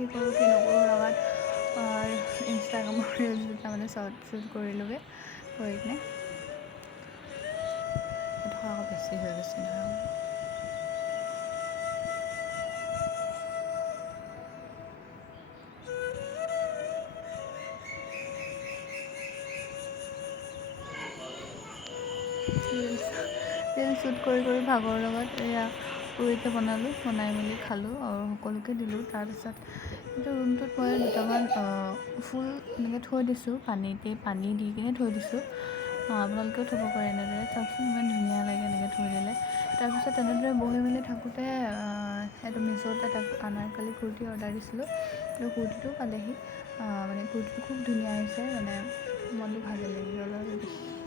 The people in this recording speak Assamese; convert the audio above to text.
কি কৰোঁ কি নকৰোঁ লগত ইনষ্টাগ্ৰামৰ ৰিলচ দুটা মানে শ্বুট কৰিলোঁগৈ কৰি কিনে সেইটো আকৌ বেছি হৈ গৈছে নহয়। ৰিল শ্বুট কৰি ভাগৰ লগত এয়া পুৰিকে বনালোঁ, বনাই মেলি খালোঁ আৰু সকলোকে দিলোঁ। তাৰপিছত কিন্তু ৰুমটোত মই দুটামান ফুল এনেকৈ থৈ দিছোঁ, পানী দি কিনে থৈ দিছোঁ। আপোনালোকেও থ'ব পাৰে এনেদৰে, চাওকচোন ইমান ধুনীয়া লাগে এনেকৈ থৈ দিলে। তাৰপিছত তেনেদৰে বহি মেলি থাকোঁতে এইটো মিছ'ত এটা আনাৰকলি কুৰ্তি অৰ্ডাৰ দিছিলোঁ, কিন্তু কুৰ্তিটো পালেহি। মানে কুৰ্তিটো খুব ধুনীয়া আহিছে, মানে মনটো ভালেই লাগি গ'ল আৰু দেখি।